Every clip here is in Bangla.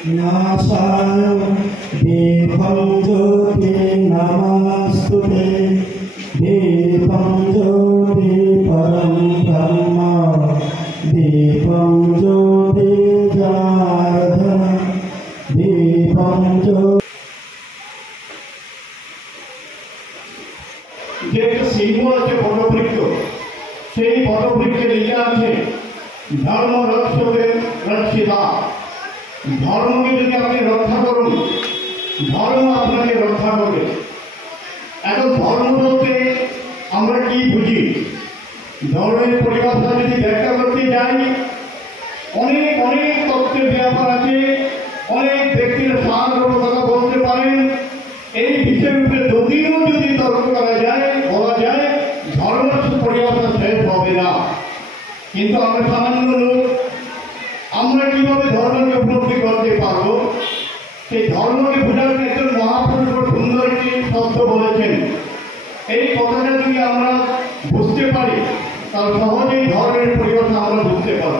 नाशाय दीपं ज्योति नमस्तुते दीपं ज्योति परं ब्रह्म दीपं ज्योति जनार्दन दीपं ज्योति যে একটা সিম্বল আছে বটবৃক্ষ, সেই বটবৃক্ষে লেখা আছে ধর্ম রক্ষতে রক্ষিতা। ধর্মকে যদি আপনি রক্ষা করুন, ধর্ম আপনাকে রক্ষা করবে। এখন ধর্ম বলতে আমরা কি বুঝি? ধর্মের পরিভাষা যদি ব্যাখ্যা করতে যাই, অনেক অনেক তত্ত্বের ব্যাপার আছে, অনেক ব্যক্তির সাধারণ কথা বলতে পারেন। এই বিষয়ের উপরে যদিও যদি তর্ক করা যায়, বলা যায়, ধর্মের পরিভাষা শেষ হবে না। কিন্তু আমরা সামান্য লোক, আমরা কিভাবে ধর্মকে উপলব্ধি করতে পারবো? সেই ধর্মকে বোঝার একজন মহাপুরুষ সুন্দর একটি শব্দ বলেছেন। এই কথাটা যদি আমরা বুঝতে পারি, তাহলে সহজেই ধর্মের পরিভাষা আমরা বুঝতে পারব।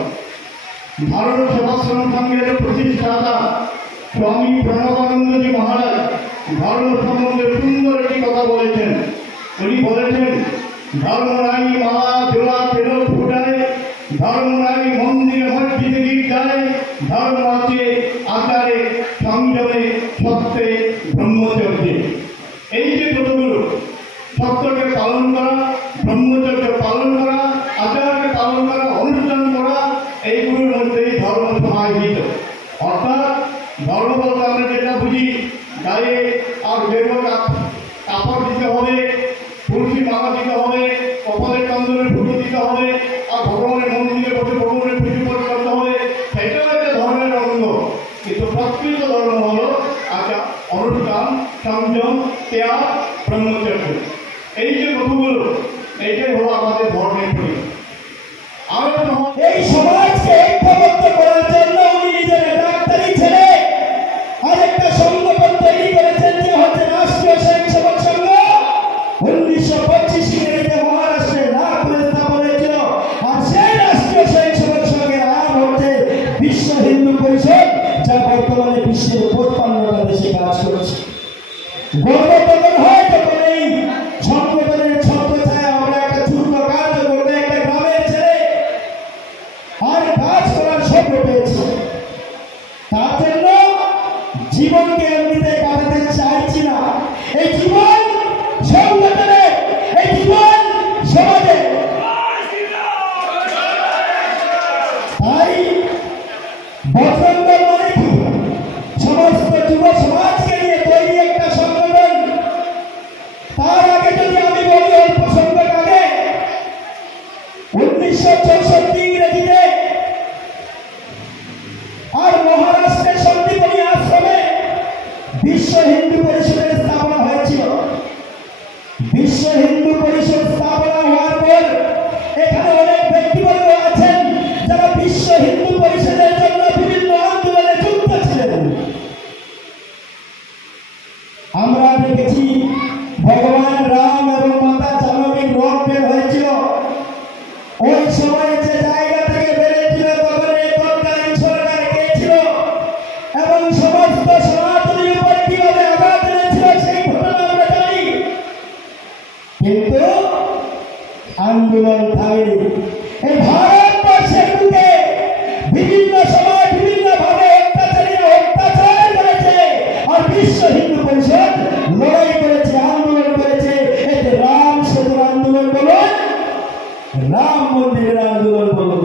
ভারত সেবাশ্রম সংঘের প্রতিষ্ঠাতা স্বামী প্রণবানন্দজি মহারাজ ধর্ম সম্বন্ধে সুন্দর একটি কথা বলেছেন। উনি বলেছেন, ধর্ম নাই মালা জোড়া তেল ফুটায়, ধর্ম নাই মন্দিরে মসজিদে গির্জায়, ধর্ম আছে আচারে সংযমে সত্যে ব্রহ্মচর্যে। এই যে কতগুলো, সত্যকে পালন করা, ব্রহ্মচর্য পালন করা, আচারকে পালন করা, অনুষ্ঠান করা, এইগুলোর মধ্যেই ধর্ম সমাহিত। অর্থাৎ ধর্ম বলতে আমরা যেটা বুঝি, গায়ে আর গেরুয়া কাপড় দিতে হবে, তুলসী মালা দিতে হবে, কপালে চন্দনের পুজো দিতে হবে, আর ভগবানের মন্দিরে বসে ভগবানের পুজো করতে হবে, সেটাও একটা ধর্মের অঙ্গ। কিন্তু প্রকৃত ধর্ম হলো আচার, অনুষ্ঠান, সংযম, ত্যাগ, ব্রহ্মচর্য। এই যে কতগুলো, এইটাই হলো আমাদের ধর্মের পরিচয়। এই সমাজকে ঐক্যবদ্ধ করার জন্য উনি নিজের ডাক্তারি ছেলে আরেকটা সংগঠন তৈরি করেছেন, যে হচ্ছে রাষ্ট্রীয় স্বয়ংসেবক সংঘ। 1925 ইংরেজিতে মহারাষ্ট্রে নাগপুরে স্থাপন হয়েছিল। আর সেই রাষ্ট্রীয় স্বয়ংসেবক সংঘের নাম হচ্ছে বিশ্ব হিন্দু পরিষদ, যা বর্তমানে বিশ্বের 55টা দেশে কাজ করছে। গর্ব তখন হয় যখন এই সংগঠনের ছত্রছায়া আমরা একটা ছোট্ট কাজ করতে একটা গ্রামের ছেলে আর কাজ করার স্বপ্ন পেয়েছে। তার জন্য জীবনকে এমনিতে কাটাতে চাইছি না। এই জীবন সংগঠনে, এই জীবন সমাজে। তাই বসন্ত মানে কি? সমস্ত যুব সমাজকে নিয়ে তৈরি একটা সংগঠন। তার আগে যদি আমি বলি, অল্প সংখ্যক আগে 1964 ইংরেজিতে আর মহারাষ্ট্রের সন্দীপনী আশ্রমে বিশ্ব হিন্দু পরিষদের স্থাপনা হয়েছিল। বিশ্ব হিন্দু পরিষদ স্থাপনা হওয়ার পর এখানে অনেক ব্যক্তিবর্গ আছেন যারা বিশ্ব হিন্দু পরিষদের জন্য বিভিন্ন আন্দোলনে যুক্ত ছিলেন। আমরা দেখেছি ভগবান রাম এবং মাতা জানকীর রথ বের হয়েছিল। ওই সময় যে জায়গা থেকে বেরিয়েছিল, তখন এই তৎকালীন সরকার কে ছিল এবং সমস্ত সনাতনীর উপর কিভাবে আঘাত এনেছিল, সেই ঘটনা আমরা জানি। কিন্তু আন্দোলন থামেনি। এই ভারতবর্ষের বুকে বিভিন্ন সময় বিভিন্ন ভাবে অত্যাচারীরা অত্যাচার করেছে, আর বিশ্ব হিন্দু পরিষদ লড়াই করেছে, আন্দোলন করেছে। এই যে রাম সেতুর আন্দোলন বলুন, রাম মন্দিরের আন্দোলন বলুন,